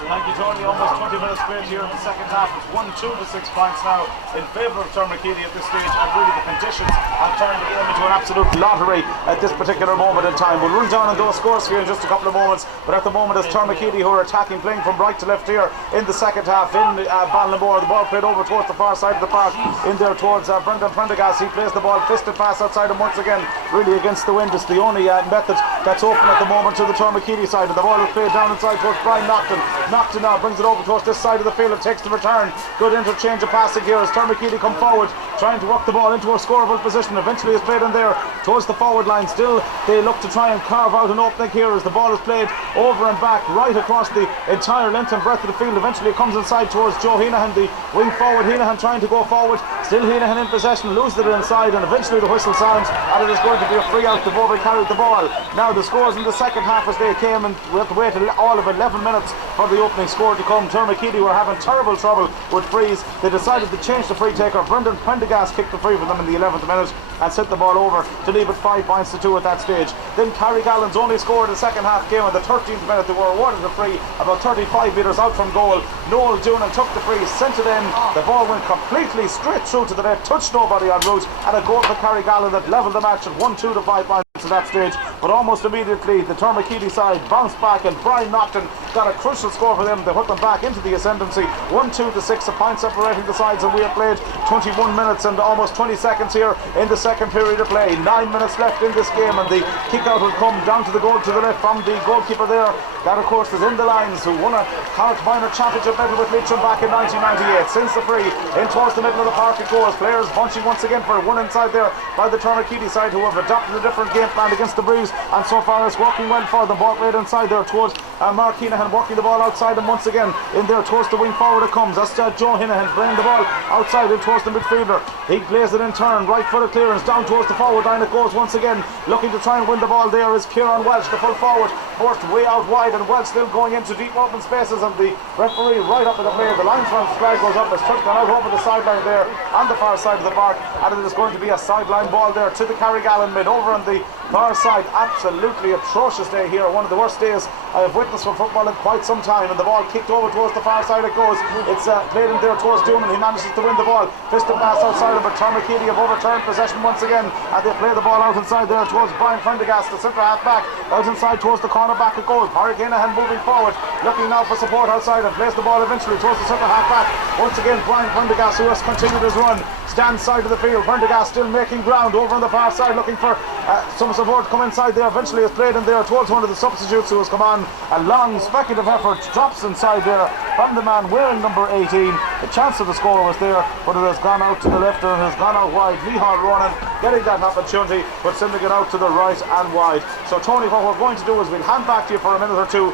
Thank you, Tony. Almost 20 minutes played here in the second half. It's 1-2 to 6 points now in favour of Tuarmacady at this stage, and really the conditions have turned the game into an absolute lottery at this particular moment in time. We'll run down on those scores here in just a couple of moments, but at the moment it's Tuarmacady who are attacking, playing from right to left here in the second half in Ballinamore. The ball played over towards the far side of the park, in there towards Brendan Prendergast. He plays the ball fisted pass outside, and once again really against the wind. It's the only method that's open at the moment to the Tuarmacady side, and the ball is played down inside towards Brian Naughton. Naughton now brings it over towards this side of the field and takes the return. Good interchange of passing here as Tuarmacady come forward, trying to work the ball into a scoreable position. Eventually it's played in there towards the forward line. Still they look to try and carve out an opening here as the ball is played over and back right across the entire length and breadth of the field. Eventually it comes inside towards Joe Heenahan, the wing forward. Heenahan trying to go forward, still Heenahan in possession, loses it inside, and eventually the whistle sounds and it is going to be a free out. The Bobby carried the ball. Now the scores in the second half as they came, and we have to wait all of 11 minutes for the opening score to come. Tuarmacady were having terrible trouble with frees. They decided to change the free taker. Brendan Prendergast kicked the free for them in the 11th minute and sent the ball over to leave it 5 points to 2 at that stage. Then Carrigallen's only scored the second half game in the 13th minute. They were awarded the free about 35 metres out from goal. Noel Doonan took the free, sent it in. The ball went completely straight through to the net, touched nobody en route, and a goal for Carrigallen that levelled the match at 1-2 to 5 points at that stage. But almost immediately the Tuarmacady side bounced back, and Brian Naughton got a crucial score for them. They put them back into the ascendancy. 1-2 to 6, a point separating the sides, and we have played 21 minutes and almost 20 seconds here in the second period of play. 9 minutes left in this game, and the kick out will come down to the goal to the left from the goalkeeper there. That of course is in the lines, who won a Connacht minor championship medal with Leitrim back in 1998. Since the free in towards the middle of the park it goes. Players bunching once again for one inside there by the Tuarmacady side, who have adopted a different game plan against the Breeze, and so far it's working well for them. Ball played inside there towards Mark Heenahan, working the ball outside, and once again in there towards the wing forward it comes. That's Joe Heenahan playing the ball outside and towards the midfielder. He plays it in turn, right footed clearance down towards the forward line it goes once again. Looking to try and win the ball there is Kieran Welch, the full forward, forced way out wide, and Welch still going into deep open spaces, and the referee right up in the play. The linesman's flag goes up. It's touched out over the sideline there on the far side of the park, and it is going to be a sideline ball there to the Carrigallen mid over on the far side. Absolutely atrocious day here, one of the worst days I have witnessed from football in quite some time, and the ball kicked over towards the far side it goes. It's played in there towards Doonan. He manages to win the ball, fisted pass outside of it. Tuarmacady have overturned possession once again, and they play the ball out inside there towards Brian Prendergast, the centre half back. Out inside towards the corner back it goes. Carrigallen moving forward, looking now for support outside, and plays the ball eventually towards the centre half back. Once again Brian Prendergast, who has continued his run, stands side of the field. Prendergast still making ground over on the far side, looking for some support come inside there. Eventually it's played in there towards one of the substitutes who has come on Carrigallen. A long speculative effort drops inside there from the man wearing number 18. The chance of the score was there, but it has gone out to the left and it has gone out wide. Micheál Ronan getting that opportunity, but sending it out to the right and wide. So Tony, what we're going to do is we'll hand back to you for a minute or two.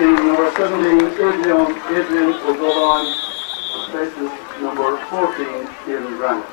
Number 17, Éadaigh will go on places number 14 in rank.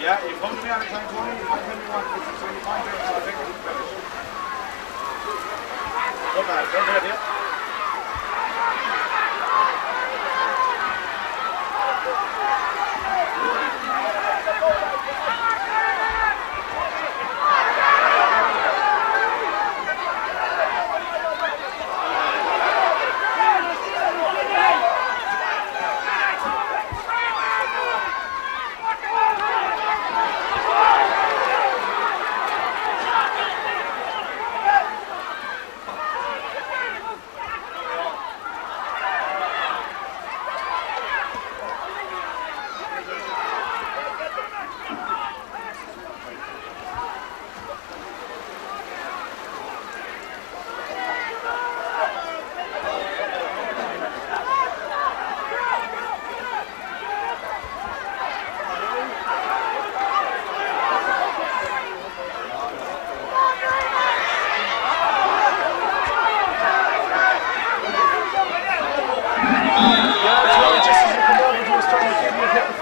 Yeah, you come to me anytime, Tony. Anytime you want. It's really fine here, so I think it's finished. Good man, don't hurt you.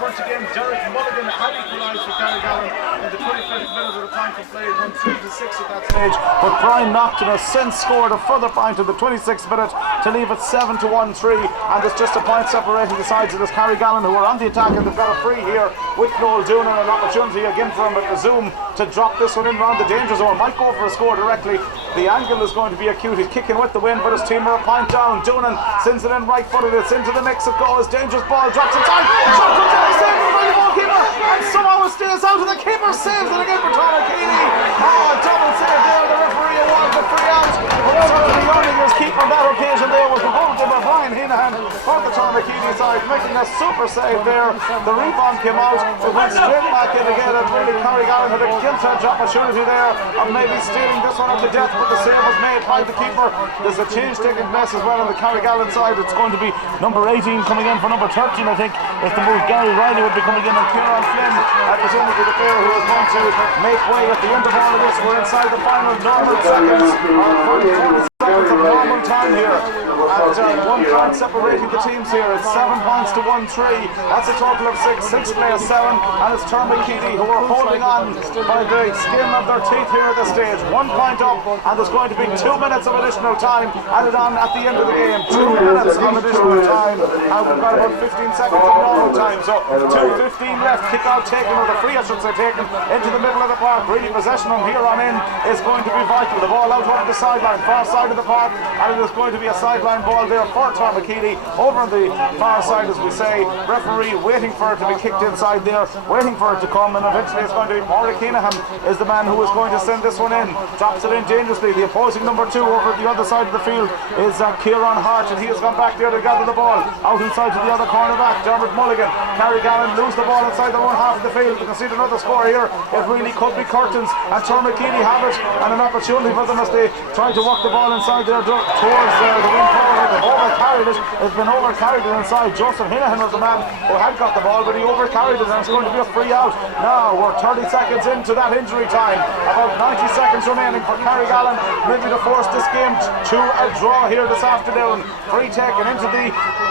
once again, Derek Mulligan had equalised for Carrigallen in the 25th minute of the time for play. It went 3-6 at that stage. But Brian Nocton has since scored a further point in the 26th minute to leave it 7-1-3, and it's just a point separating the sides of this Carrigallen, who are on the attack, and they've got a free here with Noel Doonan, an opportunity again for him at the zoom to drop this one in around the danger zone. Might go for a score directly. The angle is going to be acute. He's kicking with the wind, but his team are a point down. Doonan sends it in right footed. It's into the mix. It goes. Dangerous ball. Drops inside. Shot comes in. Saved by the goalkeeper. And somehow it stays out. And the keeper saves it again for Tuar. Oh, double save there. The referee awarded the free out. But certainly earning his keeper on that occasion there was the goalkeeper Brian Heenahan for the Tuar side, making a super save there. The rebound came out. It went straight back in again. And really Carrigallen had a gilt-edge opportunity there of maybe stealing this one up to death, but the save was made by the keeper. There's a change taking place as well on the Carrigallen side. It's going to be number 18 coming in for number 13, I think. If the move, Gary Riley would be coming in, and Kieran Flynn, presumably the player who is going to make way at the end of all of this. We're inside the final normal seconds, or 40 seconds of normal time here. And 1 point separating the teams here. It's 7 points to 1-3. That's a total of 6. 6 plays 7, and it's Tuar who are holding on by the skin of their teeth here at this stage. 1 point up, and there's going to be 2 minutes of additional time added on at the end of the game. 2 minutes of additional time, and we've got about 15 seconds of normal time. So 2:15 left. Kick out taken, or the free, I should say, taken into the middle of the park. Really possession from here on in is going to be vital. The ball out over the sideline, far side of the park, and it is going to be a sideline ball there for Tuar over on the far side, as we say. Referee waiting for it to be kicked inside there, waiting for it to come, and eventually it's going to be Pádraig Keenahan is the man who is going to send this one in. Drops it in dangerously. The opposing number 2 over at the other side of the field is Kieran Hart, and he has gone back there to gather the ball out inside to the other cornerback, Dermot Mulligan. Carrigallen lose the ball inside their own half of the field. You can see another score here. It really could be curtains, and Tuar have it, and an opportunity for them as they try to walk the ball inside there towards the wing forward. They've overcarried it. It's been overcarried inside. Joseph Hinahan was the man who had got the ball, but he overcarried it, and it's going to be a free out. Now we're 30 seconds into that injury time. About 90 seconds remaining for Carrigallen, maybe to force this game to a draw here this afternoon. Free taken into the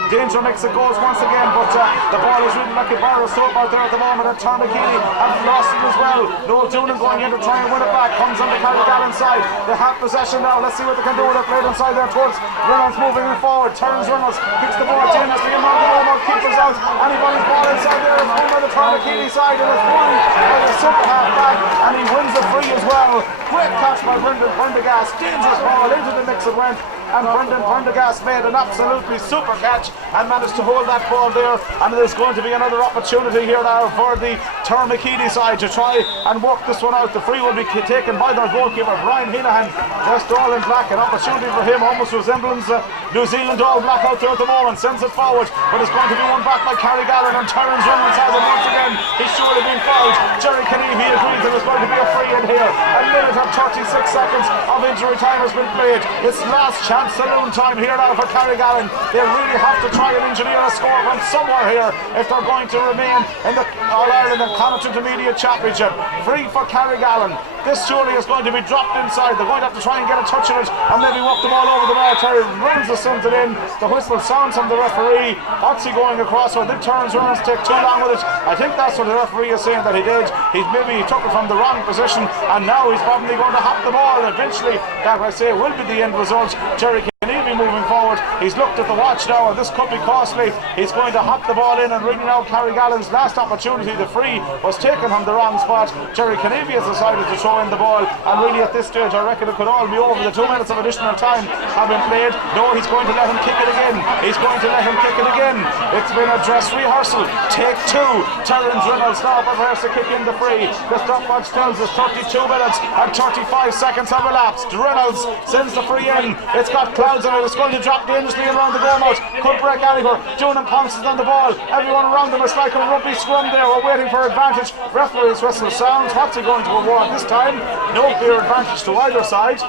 danger mix. It goes once again, but the ball is really like a bar of soap out there at the moment, and Tuar have lost it as well. Noel Doonan going in to try and win it back. Comes on the Carrigallen side. They have possession now. Let's see what they can do with it. Played inside there towards Reynolds, moving it forward. Turns Reynolds, kicks the ball dangerously among the ball, keepers out. Anybody's ball inside there is won by the Tuar side, and it's won by the super half back, and he wins the free as well. Great catch by Brendan Prendergast. Dangerous ball into the mix it went, and Brendan Prendergast made an absolutely super catch and managed to hold that ball there. And there's going to be another opportunity here now for the Tuar side to try and work this one out. The free will be taken by their goalkeeper Brian Heenahan, dressed all in black. An opportunity for him, almost resembles New Zealand all black out there at the moment. Sends it forward, but it's going to be won back by Carrigallen, and Terence Reynolds has it once again. He's surely been fouled. Jerry Kennedy agrees that there's going to be a free in here. A minute and 36 seconds of injury time has been played. It's last chance saloon time here now for Carrigallen. They really have to try and engineer a score from somewhere here if they're going to remain in the All-Ireland and Connacht Intermediate Championship. Free for Carrigallen. This surely is going to be dropped inside. They're going to have to try and get a touch of it and maybe walk the ball over the bar. Terry Reynolds has sent it in. The whistle sounds from the referee. What's he going across with? Did Terence Reynolds take too long with it? I think that's what the referee is saying that he did. He took it from the wrong position, and now he's probably going to hop the ball, and eventually that, I say, will be the end result. Jerry Kennedy moving forward. He's looked at the watch now, and this could be costly. He's going to hop the ball in, and really now Carrigallen's last opportunity, the free, was taken from the wrong spot. Jerry Kennedy has decided to throw in the ball, and really at this stage I reckon it could all be over. The 2 minutes of additional time have been played. No, he's going to let him kick it again. He's going to let him kick it again. It's been a dress rehearsal. Take 2. Terence Reynolds now prepares to kick in the free. The stopwatch tells us 32 minutes and 35 seconds have elapsed. Reynolds sends the free in. It's got clouds on it. It's going to drop dangerously around the goal mouth. Could break anywhere. Doonan pounces on the ball. Everyone around them is like a rugby scrum there. We're waiting for advantage. Referee's whistle sounds. What's he going to award this time? No clear advantage to either side.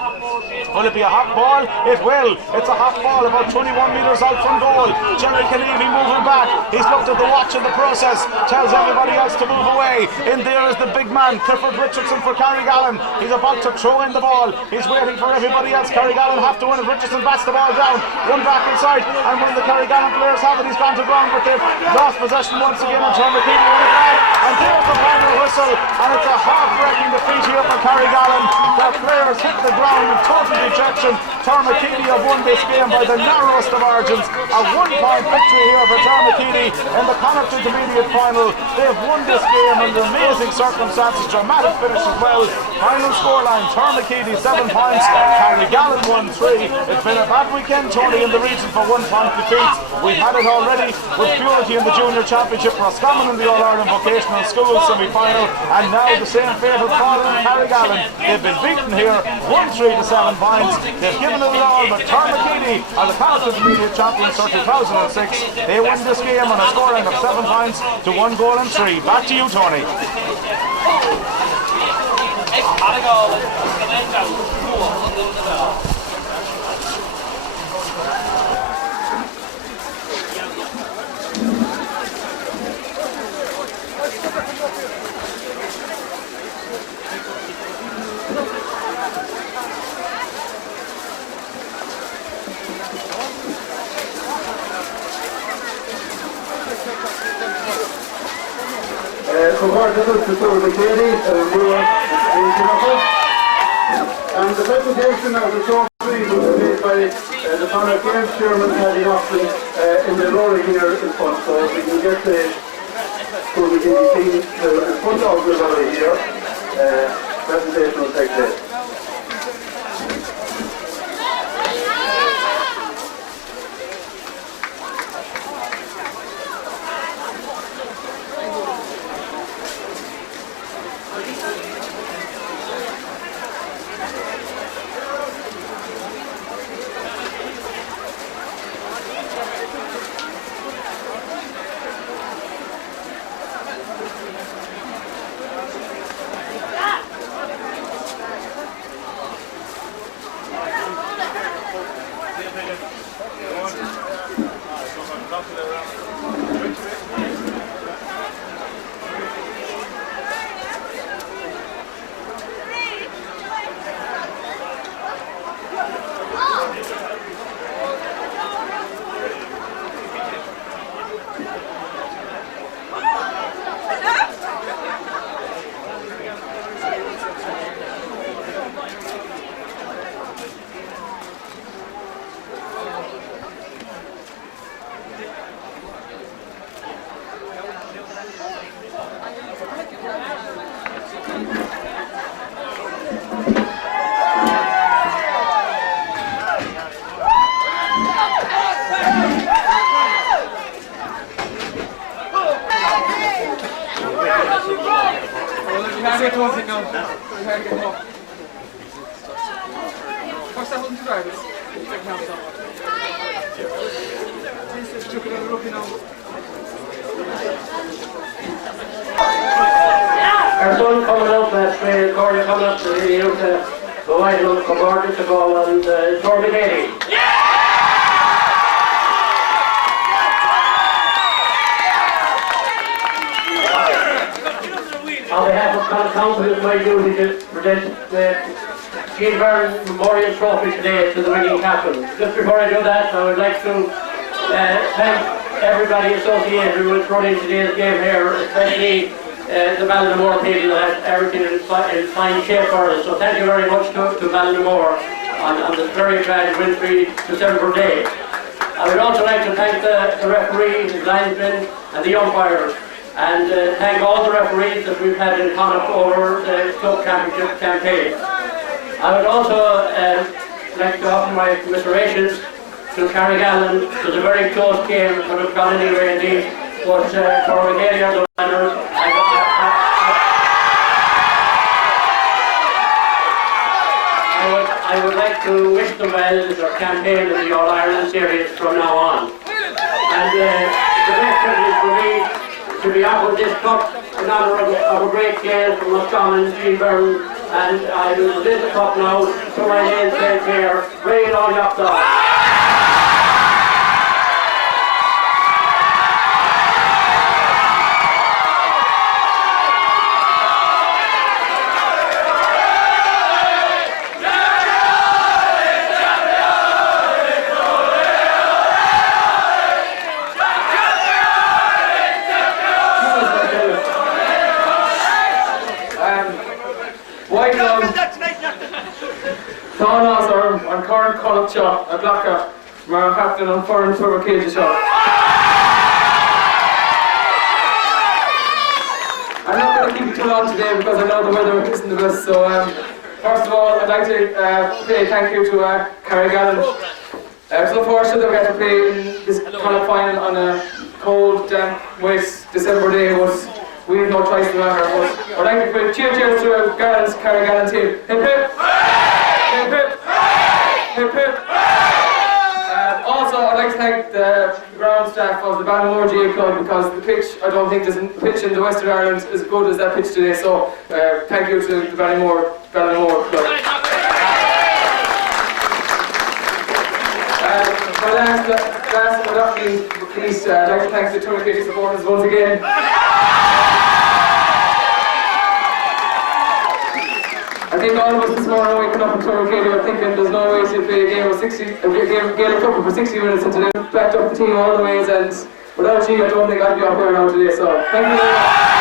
Will it be a hot ball? It will. It's a hot ball about 21 metres out from goal. Jerry Kennedy moving back. He's looked at the watch in the process. Tells everybody else to move away. In there is the big man, Clifford Richardson for Carrigallen. He's about to throw in the ball. He's waiting for everybody else. Carrigallen have to win it. Richardson bats the ball down, run back inside, and when the Carrigallen players have it, he's gone to ground, but they've lost possession once again on Tuar with the flag, and there's the final whistle, and it's a heart-breaking defeat here for Carrigallen. Their players hit the ground in total dejection. Tuar have won this game by the narrowest of margins. A 1-point victory here for Tuar in the Connacht Intermediate final. They've won this game under amazing circumstances, dramatic finish as well. Final scoreline, Tuar 7 points, Carrigallen 1-3. It's been a bad weekend, Tony, in the region for 1-point defeats. We've had it already with Purity in the Junior Championship, Roscommon in the All-Ireland Vocational Schools semi-final, and now the same fate has fallen in Carrigallen. They've been beaten here 1-3 to 7 points. They've given it all, but Tuar are the Connacht Intermediate champions for 2006. They won this game on a scoring of 7 points to 1 goal and 3. Back to you, Tony. And the presentation of the trophy was made by the Connacht Games Chairman Paddy Austin in the glory here in front. So if we can get the team in front of the glory here, presentation will take place. Our son coming out last May, Corey coming up to the youth, the white one, Cobardi to go and Tuar Éadaigh. On behalf of Connacht Council, it's my duty to present the Jean Byrne Memorial Trophy today to the winning captain. Just before I do that, I would like to thank everybody associated with running today's game here, especially the Ballinamore people that had everything in fine shape for us. So thank you very much to Ballinamore on this very bad wintry December day. I would also like to thank the referees, the linesmen and the umpires, and thank all the referees that we've had in Connacht over the club championship campaign. I would also like to offer my commiserations to Carrigallen. It was a very close game, it could have gone anywhere indeed, but Tuar Éadaigh are the winners. I would like to wish them well in their campaign in the All-Ireland series from now on. And it's a great privilege for me to be offered this cup in honour of a great game from Roscommon, Jean Byrne, and I will present the cup now to my name St. Clair, Ray Long Yapdog. Mar Connacht shot, a blocker, Mar Captain on foreign Tuar cage shot. I'm not going to keep you too long today because I know the weather isn't the best. So first of all, I'd like to say thank you to Carrigallen. It's unfortunate that we had to play in this Connacht final on a cold, damp, wet December day, but we had no choice in the matter. But I'd like to put cheers to Carrigallen team. Hip hip! Hip hip! Hip hip! Also, I'd like to thank the ground staff of the Ballinamore GA Club because the pitch, I don't think there's a pitch in the Western Ireland as good as that pitch today. So thank you to the Ballinamore Club. Last but not least, I'd like to thank the Tuar City supporters once again. I think all of us this morning waking up in Tuar City were thinking there's no way to play a game of 60, Gaelic football for 60 minutes, and today backed up the team all the ways, and without you I don't think I'd be up here now today, so thank you very much.